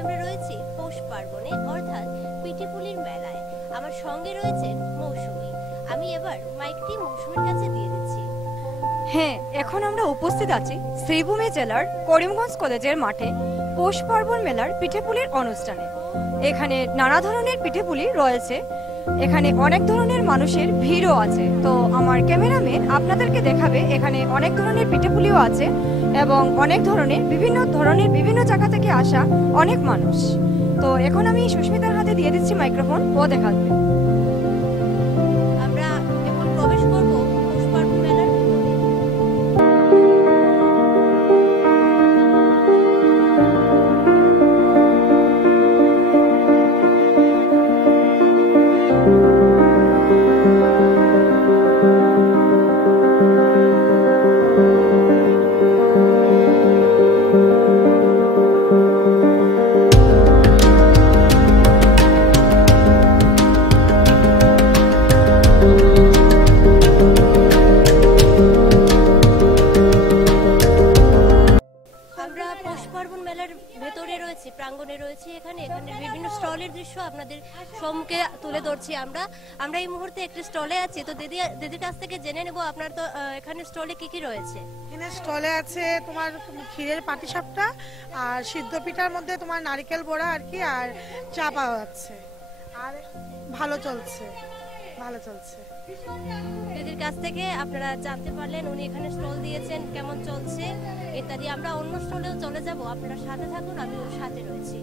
আমরা রয়েছি পৌষ পার্বণে অর্থাৎ পিঠেপুলির মেলায়। আমার সঙ্গে রয়েছেন মৌসুমী। আমি এবার মাইকটি মৌসুমীর কাছে দিয়ে দিচ্ছি। হ্যাঁ, এখন আমরা উপস্থিত আছি শ্রীভূমি জেলার করিমগঞ্জ কলেজের মাঠে পৌষ পার্বণ মেলার পিঠেপুলির অনুষ্ঠানে। এখানে নানা ধরনের পিঠেপুলি রয়েছে, এখানে অনেক ধরনের মানুষের ভিড়ও আছে। তো আমার ক্যামেরাম্যান আপনাদেরকে দেখাবে এখানে অনেক ধরনের পিঠেপুলিও আছে এবং অনেক ধরনের বিভিন্ন জায়গা থেকে আসা অনেক মানুষ। তো এখন আমি সুস্মিতার হাতে দিয়ে দিচ্ছি মাইক্রোফোন, ও দেখাবে। আমরা এখন প্রবেশ করব পৌষ পার্বণ মেলার ভিতরে। প্রাঙ্গণে রয়েছে এখানে বিভিন্ন স্টলের দৃশ্য আপনাদের সম্মুখে তুলে ধরছি। আমরা এই মুহূর্তে একটি স্টলে আছি। তো দিদির কাছ থেকে জেনে নেব আপনার তো এখানে স্টলে কি কি রয়েছে। এখানে স্টলে আছে তোমার ক্ষীরের পাটিসাপটা আর সিদ্ধ পিঠার মধ্যে তোমার নারকেল বড়া আর কি, আর চা পাওয়া যাচ্ছে। আর ভালো চলছে। দিদির কাছ থেকে আপনারা জানতে পারলেন উনি এখানে স্টল দিয়েছেন, কেমন চলছে ইত্যাদি। আমরা অন্য স্টলেও চলে যাব, আপনারা সাথে থাকুন, আমি ওর সাথে রয়েছি।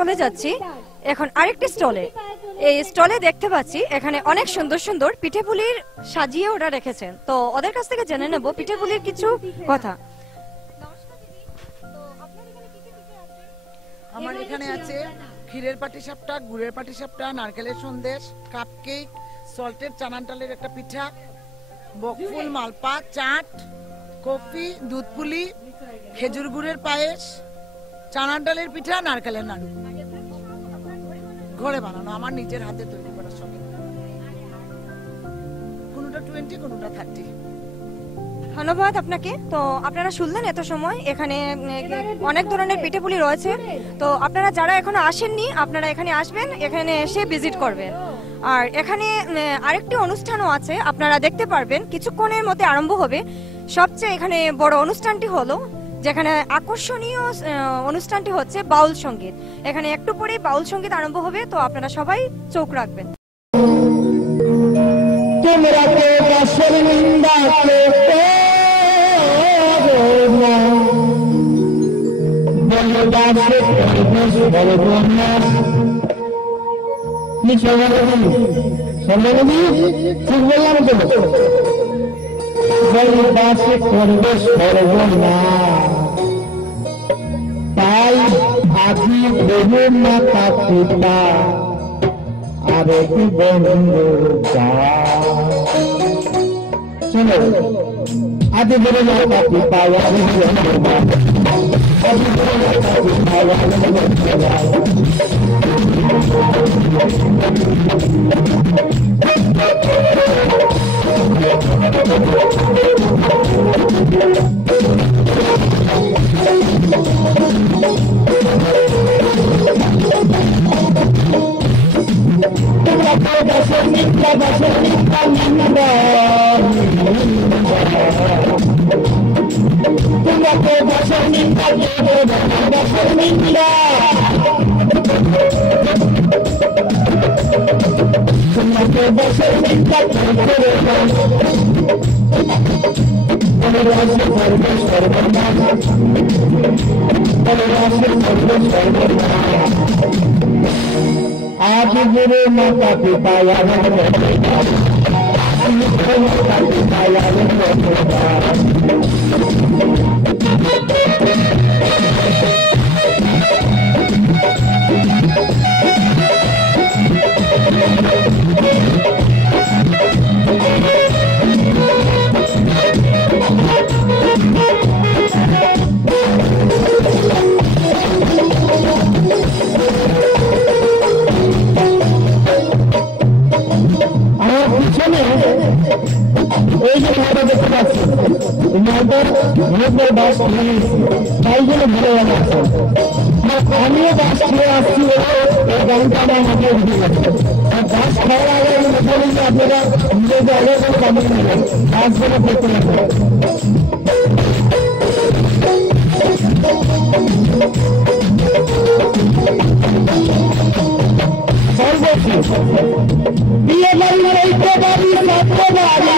চলে যাচ্ছি এখন আরেকটি স্টলে। এই স্টলে দেখতে পাচ্ছি এখানে অনেক সুন্দর সুন্দর পিঠেপুলির সাজিয়ে ওরা রেখেছেন। তো ওদের কাছ থেকে জেনে নেব পিঠেপুলির কিছু কথা। আমার এখানে আছে ক্ষীরের পাটিসাপটা, গুড়ের পাটিসাপটা, নারকেলের সন্দেশ, কাপকেক, সল্টেড চানান্টালের একটা পিঠা, বকফুল, মালপা, চাট, কফি, দুধপুলি, খেজুর গুড়ের পায়েস, চানার ডালের পিঠা, নারকেলের নাড়ু। ঘরে বানানো, আমার নিজের হাতে তৈরি করা সব। কোনটা 20, কোনটা 30। ধন্যবাদ আপনাকে। তো আপনারা শুনলেন এত সময় এখানে অনেক ধরনের পিঠেপুলি রয়েছে। তো আপনারা যারা এখনো আসেননি আপনারা এখানে আসবেন, এখানে এসে ভিজিট করবেন। আর এখানে আরেকটি অনুষ্ঠানও আছে, আপনারা দেখতে পারবেন কিছুক্ষণের মধ্যে আরম্ভ হবে। সবচেয়ে এখানে বড় অনুষ্ঠানটি হলো যেখানে আকর্ষণীয় অনুষ্ঠানটি হচ্ছে বাউল সঙ্গীত। এখানে একটু পরেই বাউল সঙ্গীত আরম্ভ হবে, তো আপনারা সবাই চোখ রাখবেন। তাই আজি ভেবে মাতা পিতা আর কি বন্ধু চলো আজি ভেবে মাতা পিতা বাসের নিন্দা তোমাকে বাসের নিন্দা করে বলরাসে সর্ব সর্বনা বলরাসে সর্ব সর্বনা आदि गुरु माता पिता यादव माता पिता यादव বাস তাই জন্য ভালো লাগে আমিও বাস ছেড়ে আসছি এই গাড়িটা আমাকে বাস খাওয়ার আগে আমি বলি যে আপনারা নিজেদের আগে কোনো কামড় নেবেন বাস যেন করতে লাগবে বিয়ে বাড়ি রইতে বাড়ি সাথে বাড়ি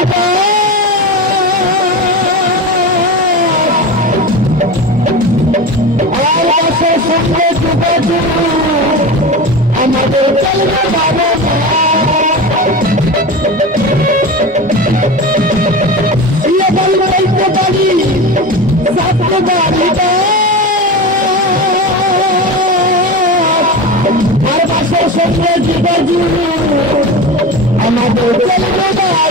সঙ্গে যোগাযোগ আমাদের চলবে বাবা বিয়ে বাড়ি রইতে পারি সাথে বাড়ি আর বাসার সঙ্গে যোগাযোগ আমাদের চলবে বাবা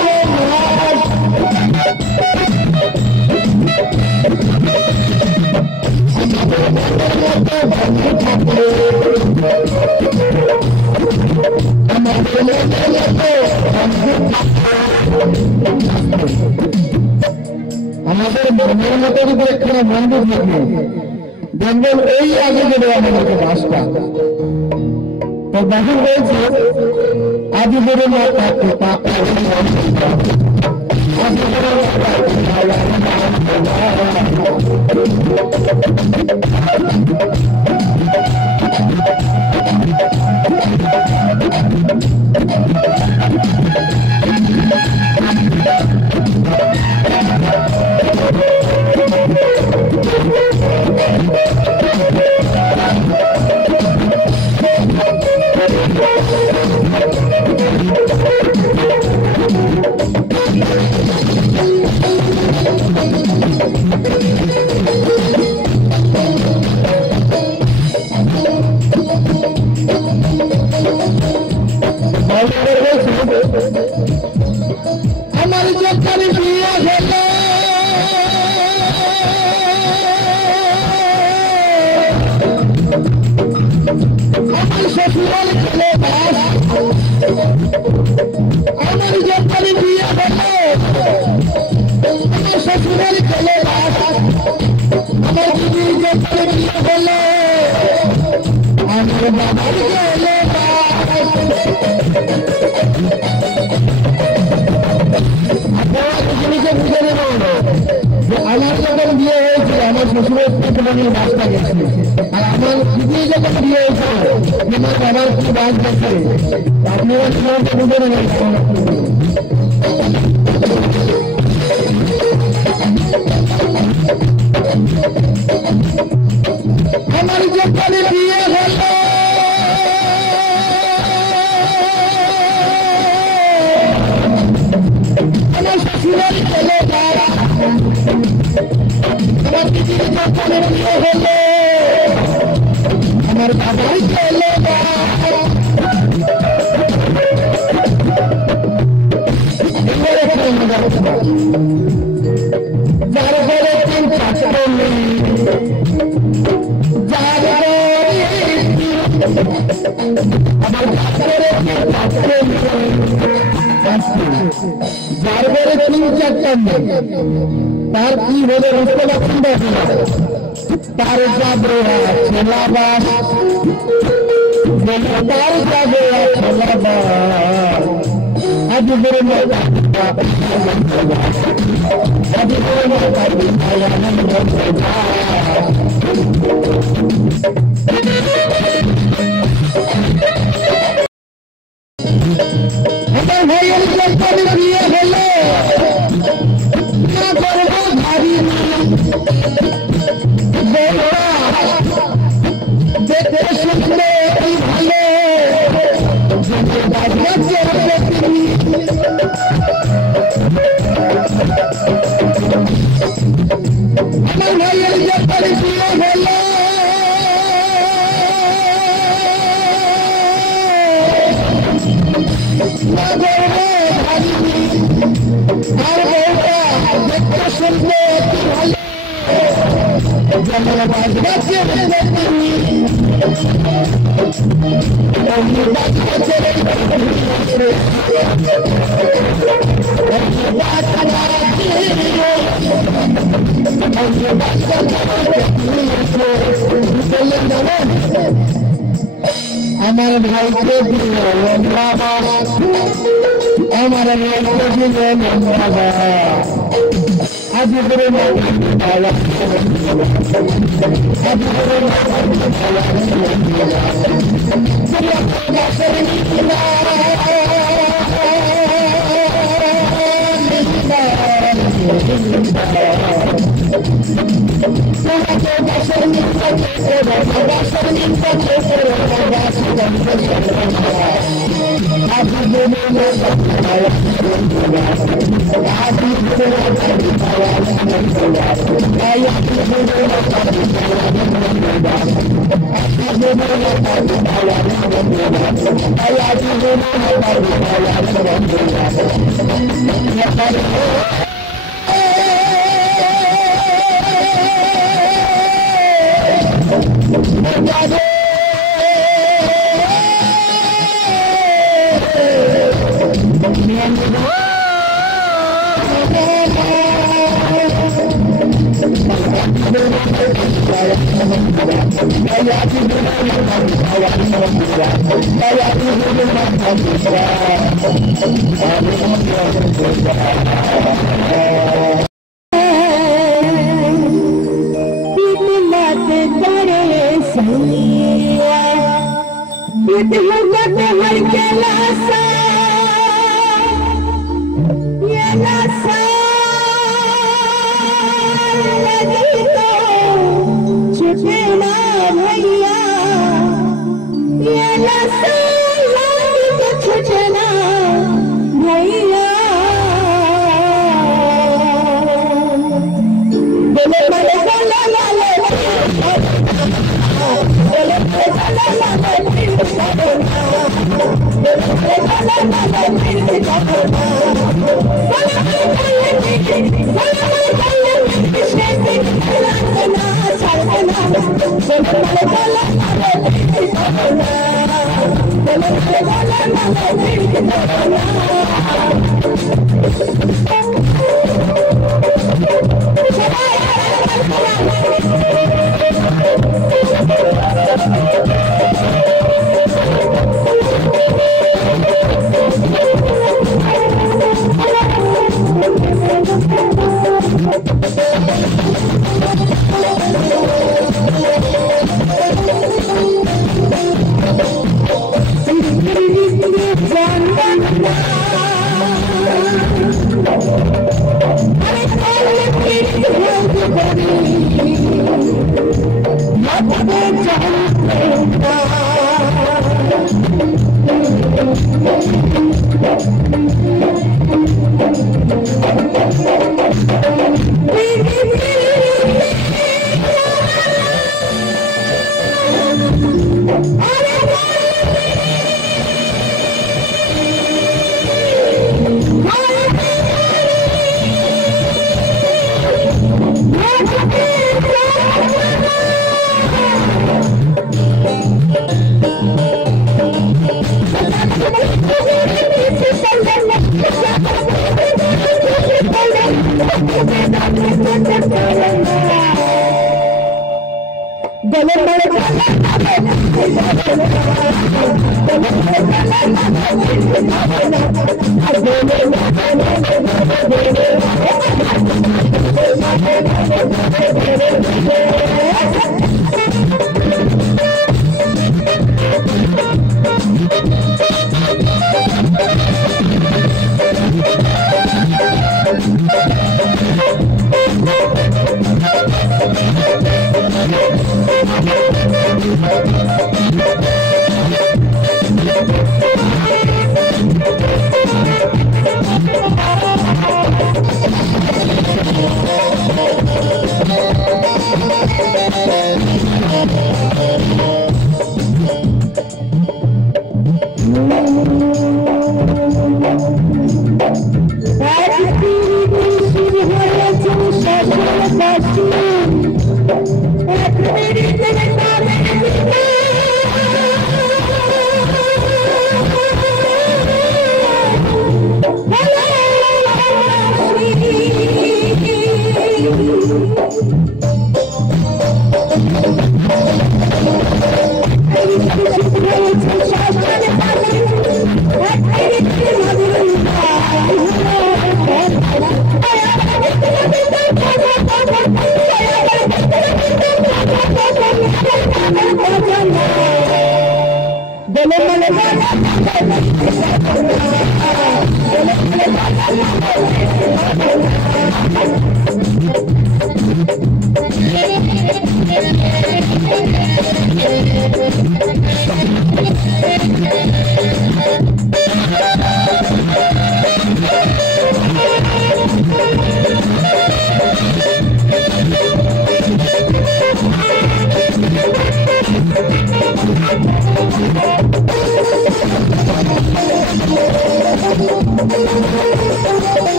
আমাদের মনের মতো যদি একখানা বন্ধু থাকে দেখবেন এই আগে গেলে আমাদেরকে বাসটা তো দেখুন রয়েছে আদি করে না থাকতে পাপা আমার যখন বিয়ে হলো আমার শ্বশুরাল ছেলে বাস আমার যখন বিয়ে হলো আমার শ্বশুরাল ছেলে বাস আমার দিদি যখন বিয়ে হলো আমার বাবার ছেলে আমার যখন বিয়ে হয়েছিল আমার শ্বশুরের তোমাদের বাসটা গেছে আর আমার দিদি যখন বিয়ে হয়েছিল আমার বাবার কি বাস গেছে আপনারা সবাইকে বুঝে নেবেন আমার যখন বিয়ে হলো আমার শ্বশুরের ছেলে আমার দিদির যখন বিয়ে হলো আমার বাবার ছেলে যার ঘরে তিন চারটে যার আমার ঘরে তিন চারটে যার ঘরে তিন চারটা মেয়ে তার কি হলে বুঝতে পারছেন তার যাবে ছেলাবাস তার যাবে ছেলাবাস আজ করে আজ করে আমার ভাইয়ের যে পরিচয় হলো আর বউটা দেখতে শুনতে কি ভালো জন্মবাদ গাছে আমার ভাইকে দিলেন বাবা আমার ভাইকে দিলেন বাবা আজ করে Thank you.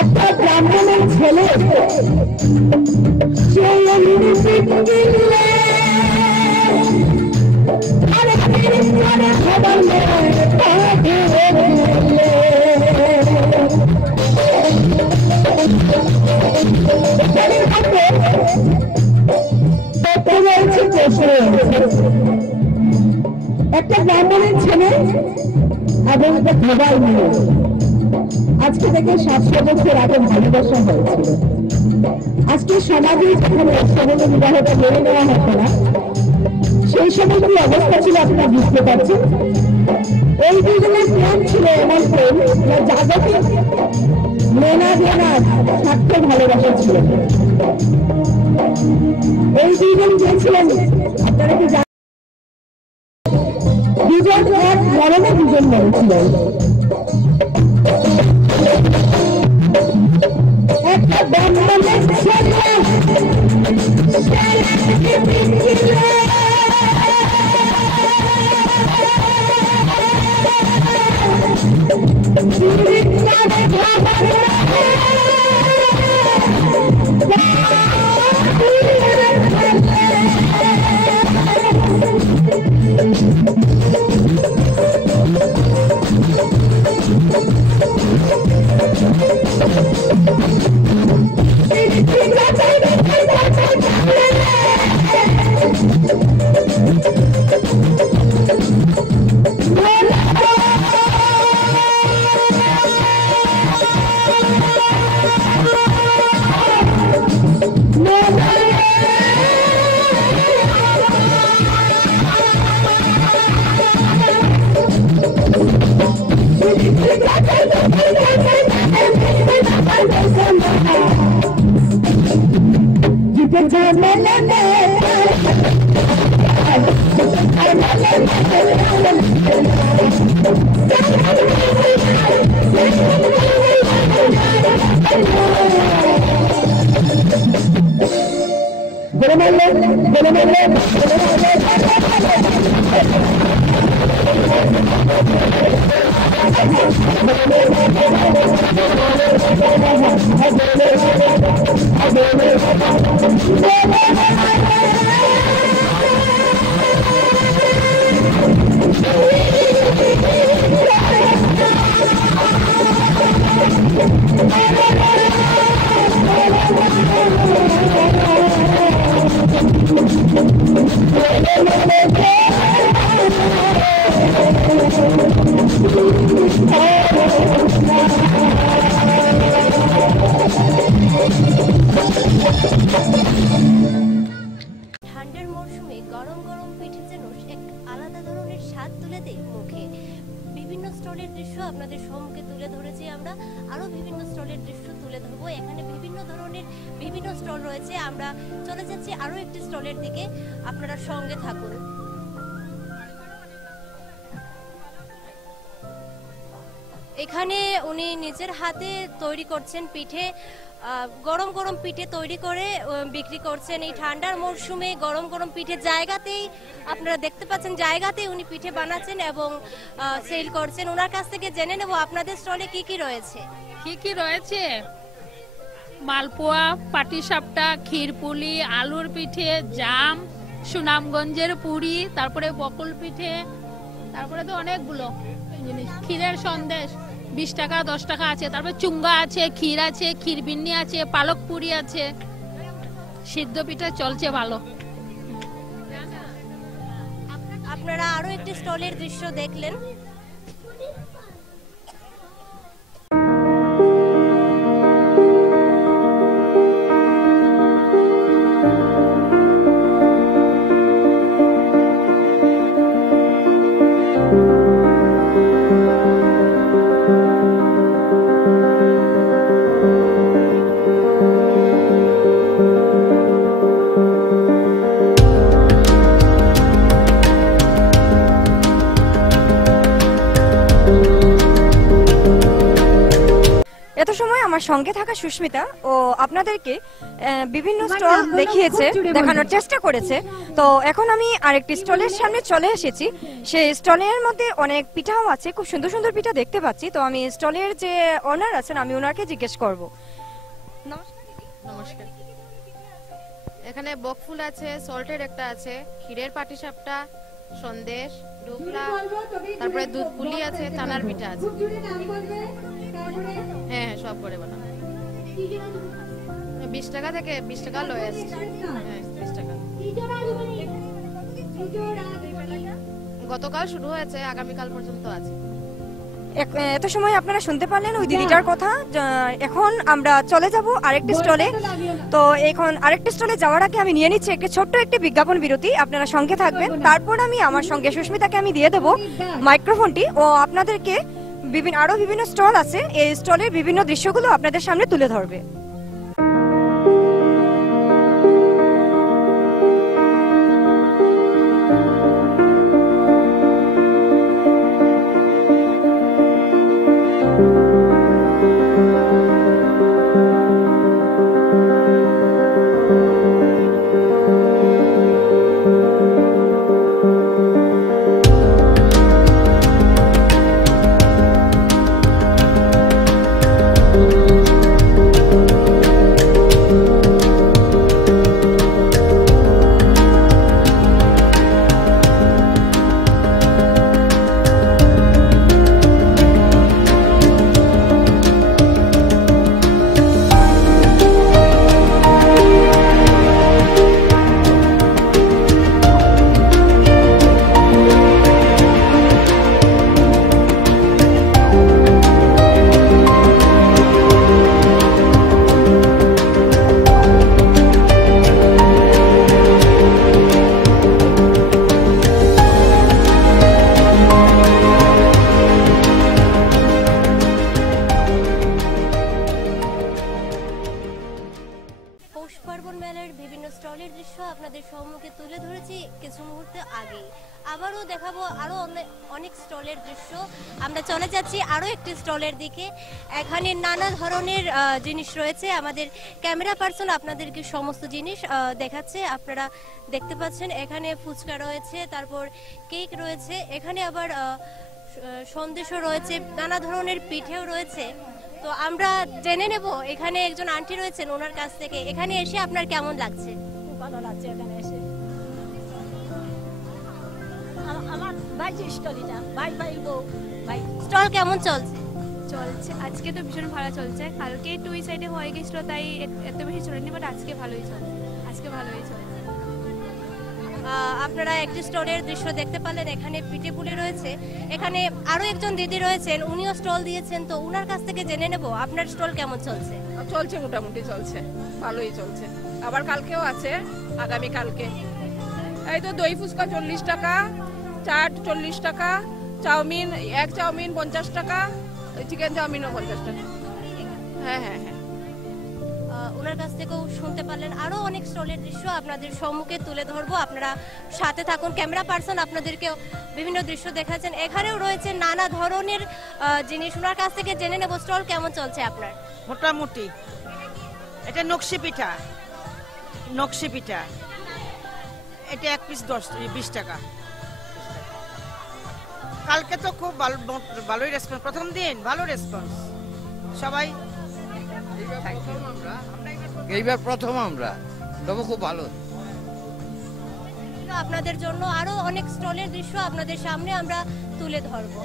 একটা ব্রাহ্মণের ছেলে খবর একটা ব্রাহ্মণের ছেলে এবং একটা খাবার মেয়ে আজকে থেকে 700 বছর আগে ভালোবাসা হয়েছিল। আজকে সমাজে যখন একসঙ্গে বিবাহটা মেনে নেওয়া হতো না, সেই সময় কি অবস্থা ছিল আপনারা বুঝতে পারছেন। এই দুজনের প্রেম ছিল এমন প্রেম যা জাগতিক মেনা দেনা স্বার্থের ভালোবাসা ছিল। এই দুজন গিয়েছিলেন, আপনারা কি জানেন, দুজন এক মরণে দুজন মরেছিলেন। একটা ব্রাহ্মণের ছেলে ঠান্ডার মরশুমে গরম গরম পিঠে যেন এক আলাদা ধরনের স্বাদ তুলে দেয় মুখে। বিভিন্ন স্টলের দৃশ্য আপনাদের সম্মুখে তুলে ধরেছি আমরা, আরো বিভিন্ন স্টলের দৃশ্য তুলে ধরবো। এখানে বিভিন্ন ধরনের বিভিন্ন স্টল রয়েছে, আমরা চলে যাচ্ছি আরো একটি স্টলের দিকে, আপনারা সঙ্গে থাকুন। এখানে উনি নিজের হাতে তৈরি করছেন পিঠে, গরম গরম পিঠে তৈরি করে বিক্রি করছেন। এই ঠান্ডার মরশুমে গরম গরম পিঠে জায়গাতেই আপনারা দেখতে পাচ্ছেন, জায়গাতেই উনি পিঠে বানাচ্ছেন এবং সেল করছেন। ওনার কাছ থেকে জেনে নেব আপনাদের স্টলে কি কি রয়েছে। কি রয়েছে? মালপোয়া, পাটিসাপটা, ক্ষীরপুলি, আলুর পিঠে, জাম, সুনামগঞ্জের পুরি, তারপরে বকুল পিঠে, তারপরে তো অনেকগুলো জিনিস, ক্ষীরের সন্দেশ 20 টাকা 10 টাকা আছে, তারপরে চুঙ্গা আছে, ক্ষীর আছে, ক্ষীর বিন্নি আছে, পালক পুরি আছে, সিদ্ধ পিঠা চলছে ভালো। আপনারা আরো একটি স্টলের দৃশ্য দেখলেন। আমার সঙ্গে থাকা সুস্মিতা ও আপনাদেরকে বিভিন্ন স্টল দেখিয়েছে, দেখানোর চেষ্টা করেছে। তো এখন আমি আরেকটি স্টলের সামনে চলে এসেছি। সেই স্টলের মধ্যে অনেক পিঠাও আছে, খুব সুন্দর সুন্দর পিঠা দেখতে পাচ্ছি। তো আমি স্টলের যে ওনার আছেন আমি ওনাকে জিজ্ঞেস করব। নমস্কার। এখানে বকফুল আছে, সল্টের একটা আছে, ক্ষীরের পাটিসাপটা, সন্দেশ, ঢোকলা, তারপরে দুধ পুলি আছে, চানার পিঠা আছে। হ্যাঁ সব করে বানানো। 20 টাকা থেকে 20 টাকা লয়ে আসছে। হ্যাঁ 20 টাকা। গতকাল শুরু হয়েছে, আগামীকাল পর্যন্ত আছে। এত সময় আপনারা শুনতে পারলেন ওই দিদিটার কথা। এখন আমরা চলে যাব আরেকটি স্টলে। তো এখন আরেকটি স্টলে যাওয়ার আগে আমি নিয়ে নিচ্ছি একটি ছোট্ট একটি বিজ্ঞাপন বিরতি। আপনারা সঙ্গে থাকবেন। তারপর আমি আমার সঙ্গে সুস্মিতাকে আমি দিয়ে দেব মাইক্রোফোনটি, ও আপনাদেরকে আরো বিভিন্ন স্টল আছে, এই স্টলের বিভিন্ন দৃশ্যগুলো আপনাদের সামনে তুলে ধরবে। আপনাদের সম্মুখে তুলে ধরেছি কিছু মুহূর্ত আগে। আবারও দেখাবো আরো অনেক স্টলের দৃশ্য। আমরা চলে যাচ্ছি আরো একটি স্টলের দিকে। এখানে নানা ধরনের জিনিস রয়েছে। আমাদের ক্যামেরা পার্সন আপনাদেরকে সমস্ত জিনিস দেখাচ্ছে, আপনারা দেখতে পাচ্ছেন। এখানে ফুচকা রয়েছে, তারপর কেক রয়েছে, এখানে আবার সন্দেশও রয়েছে, নানা ধরনের পিঠেও রয়েছে। তো আমরা জেনে নেব এখানে একজন আন্টি রয়েছেন, ওনার কাছ থেকে এখানে এসে আপনার কেমন লাগছে? ভালো লাগছে এখানে এসে। আমার ভাই যে স্টলটা ভাই বউ ভাই স্টল কেমন চলছে? চলছে, আজকে তো ভীষণ ভালো চলছে। কালকে একটু ওই সাইডে হয়ে গেছিল, তাই এত বেশি চলেনি, বাট আজকে ভালোই চলছে। আপনারা একটি স্টলের দৃশ্য দেখতে পারলেন। এখানে পিঠে পুলি রয়েছে। এখানে আরো একজন দিদি রয়েছেন, উনিও স্টল দিয়েছেন। তো উনার কাছ থেকে জেনে নেব আপনার স্টল কেমন চলছে। চলছে, মোটামুটি চলছে, ভালোই চলছে। আবার কালকেও আছে, আগামী কালকে। এই তো দই ফুচকা 40 টাকা, চাট 40 টাকা, চাউমিন এক চাউমিন 50 টাকা, চিকেন চাউমিনও 50 টাকা। হ্যাঁ হ্যাঁ হ্যাঁ, ওনার কাছ থেকেও শুনতে পারলেন। আরো অনেক স্টলের দৃশ্য আপনাদের সম্মুখে তুলে ধরবো, আপনারা সাথে থাকুন। ক্যামেরা পার্সন আপনাদেরকেও বিভিন্ন দৃশ্য দেখাচ্ছেন। এখানেও রয়েছে নানা ধরনের জিনিস। ওনার কাছ থেকে জেনে নেব স্টল কেমন চলছে আপনার। মোটামুটি এটা নকশি পিঠা, এটা এক পিস 20 টাকা। কালকে তো খুব ভালোই রেসপন্স, প্রথম দিন ভালো রেসপন্স সবাই। এইবার প্রথম আমরা, তবে খুব ভালো। আপনাদের জন্য আরো অনেক স্টলের দৃশ্য আপনাদের সামনে আমরা তুলে ধরবো।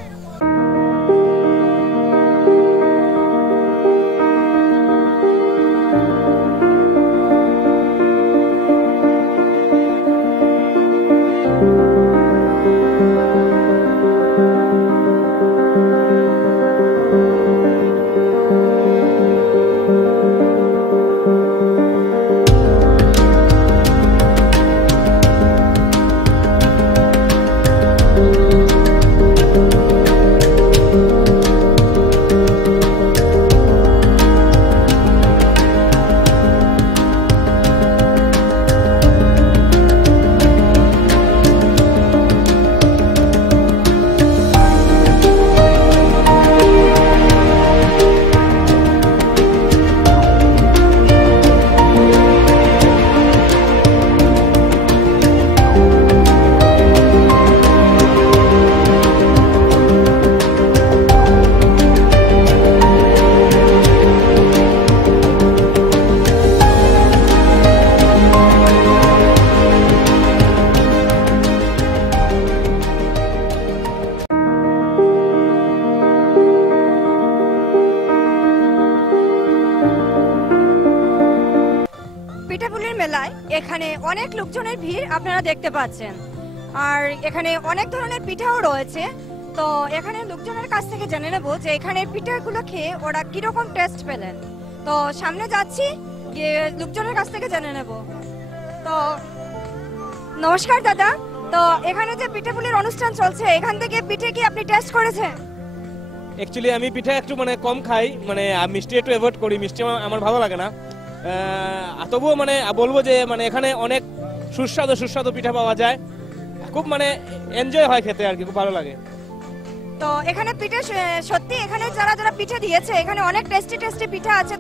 পুলির মেলায় এখানে অনেক লোকজনের ভিড় আপনারা দেখতে পাচ্ছেন, আর এখানে অনেক ধরনের পিঠাও রয়েছে। তো এখানে লোকজনের কাছ থেকে জেনে নেব যে এখানে পিঠাগুলো খেয়ে ওরা কিরকম টেস্ট পেলেন। তো সামনে যাচ্ছি, গিয়ে লোকজনের কাছ থেকে জেনে নেব। তো নমস্কার দাদা, তো এখানে যে পিঠে পুলির অনুষ্ঠান চলছে, এখান থেকে পিঠে কি আপনি টেস্ট করেছেন? অ্যাকচুয়ালি আমি পিঠা একটু মানে কম খাই, মানে মিষ্টি একটু অ্যাভয়েড করি, মিষ্টি আমার ভালো লাগে না। তবুও মানে বলবো যে মানে এখানে অনেক সুস্বাদু পিঠা পাওয়া যায়, খুব মানে এনজয় হয় খেতে আর কি, খুব ভালো লাগে। তো এখানে পিঠে সত্যি এখানে যারা পিঠে দিয়েছে এখানে অনেক টেস্টি পিঠা আছে।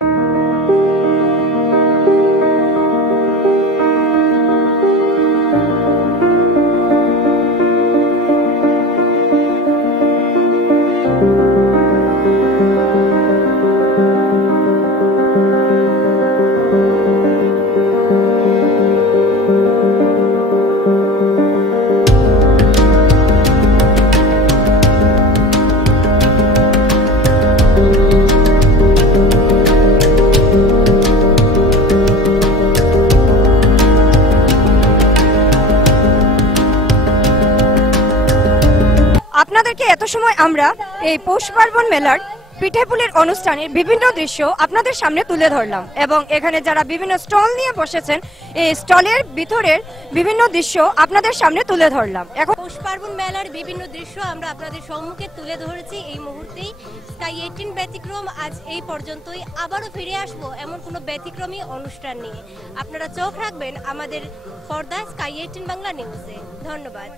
আপনাদেরকে এত সময় আমরা এই পৌষ পার্বণ মেলার পিঠেপুলির অনুষ্ঠানের বিভিন্ন দৃশ্য আপনাদের সামনে তুলে ধরলাম, এবং এখানে যারা বিভিন্ন স্টল নিয়ে বসেছেন এই স্টলের ভিতরের বিভিন্ন দৃশ্য আপনাদের সামনে তুলে ধরলাম। এখন পৌষ পার্বণ মেলার বিভিন্ন দৃশ্য আমরা আপনাদের সম্মুখে তুলে ধরেছি এই মুহূর্তেই। স্কাই 18 ব্যতিক্রম আজ এই পর্যন্তই, আবারও ফিরে আসবো এমন কোনো ব্যতিক্রমী অনুষ্ঠান নিয়ে। আপনারা চোখ রাখবেন আমাদের পর্দায় স্কাই 18 বাংলা নিউজে। ধন্যবাদ।